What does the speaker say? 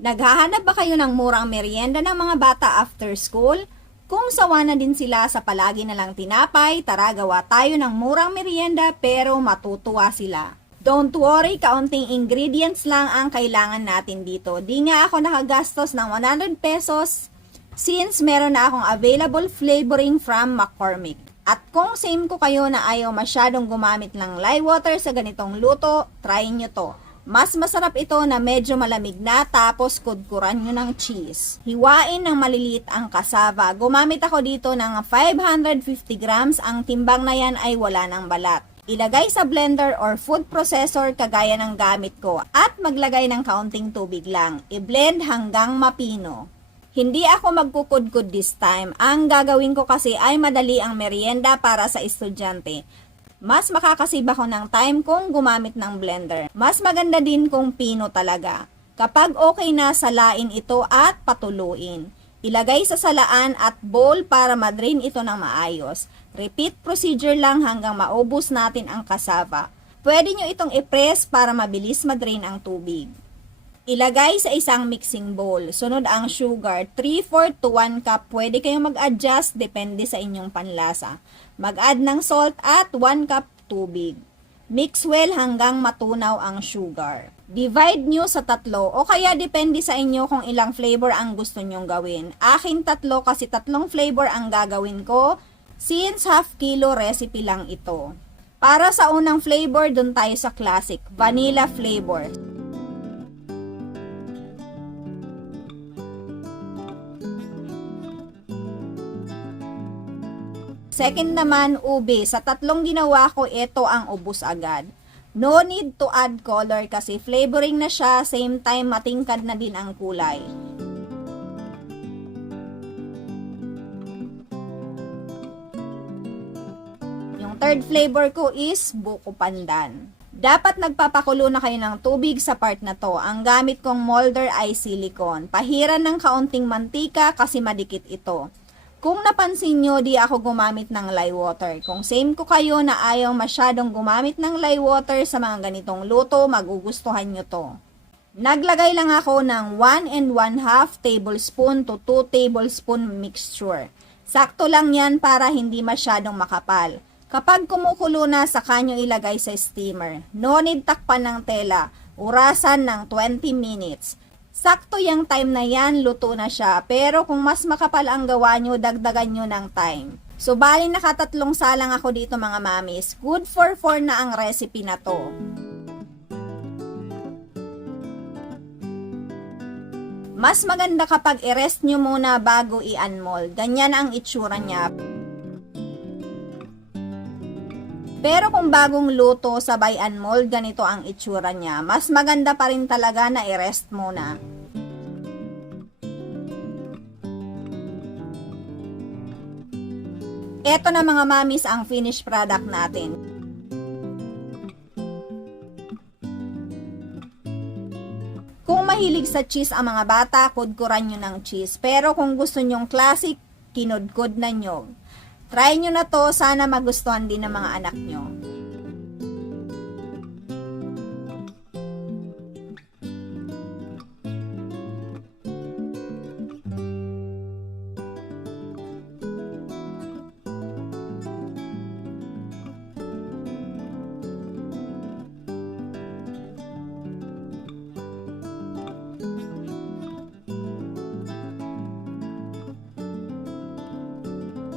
Naghahanap ba kayo ng murang merienda ng mga bata after school? Kung sawa na din sila sa palagi na lang tinapay, tara gawa tayo ng murang merienda pero matutuwa sila. Don't worry, kaunting ingredients lang ang kailangan natin dito. Di nga ako nakagastos ng 100 pesos since meron na akong available flavoring from McCormick. At kung same ko kayo na ayaw masyadong gumamit ng lye water sa ganitong luto, try nyo to. Mas masarap ito na medyo malamig na tapos kudkuran nyo ng cheese. Hiwain ng maliliit ang cassava. Gumamit ako dito ng 550 grams. Ang timbang na yan ay wala ng balat. Ilagay sa blender or food processor kagaya ng gamit ko at maglagay ng kaunting tubig lang. I-blend hanggang mapino. Hindi ako magkukudkud this time. Ang gagawin ko kasi ay madali ang merienda para sa estudyante. Mas makakasave ako ng time kung gumamit ng blender. Mas maganda din kung pino talaga. Kapag okay na, salain ito at patuluin. Ilagay sa salaan at bowl para madrain ito ng maayos. Repeat procedure lang hanggang maubos natin ang cassava. Pwede nyo itong i-press para mabilis madrain ang tubig. Ilagay sa isang mixing bowl. Sunod ang sugar, 3/4 to 1 cup. Pwede kayong mag-adjust depende sa inyong panlasa. Mag-add ng salt at 1 cup tubig. Mix well hanggang matunaw ang sugar. Divide nyo sa 3 o kaya depende sa inyo kung ilang flavor ang gusto nyong gawin. Akin 3 kasi 3 flavor ang gagawin ko since half kilo recipe lang ito. Para sa unang flavor, dun tayo sa classic, vanilla flavor. Second naman, ube. Sa 3 ginawa ko, ito ang ubos agad. No need to add color kasi flavoring na siya, same time matingkad na din ang kulay. Yung third flavor ko is buko pandan. Dapat nagpapakulo na kayo ng tubig sa part na to. Ang gamit kong molder ay silicone. Pahiran ng kaunting mantika kasi madikit ito. Kung napansin nyo, di ako gumamit ng lye water. Kung same ko kayo na ayaw masyadong gumamit ng lye water sa mga ganitong luto, magugustuhan nyo to. Naglagay lang ako ng 1 1/2 tablespoon to 2 tablespoon mixture. Sakto lang yan para hindi masyadong makapal. Kapag kumukulo na, saka nyo ilagay sa steamer. No need takpan ng tela. Urasan ng 20 minutes. Sakto yung time na yan, luto na siya. Pero kung mas makapal ang gawa nyo, dagdagan nyo ng time. So, bali nakatatlong salang ako dito mga mamis. Good for 4 na ang recipe na to. Mas maganda kapag i-rest nyo muna bago i-unmold. Ganyan ang itsura niya. Pero kung bagong luto sabay unmold, ganito ang itsura niya. Mas maganda pa rin talaga na i-rest muna. Eto na mga mamis ang finished product natin. Kung mahilig sa cheese ang mga bata, kudkuran nyo ng cheese. Pero kung gusto nyong classic, kinudkod na nyo. Try nyo na to, sana magustuhan din ng mga anak nyo.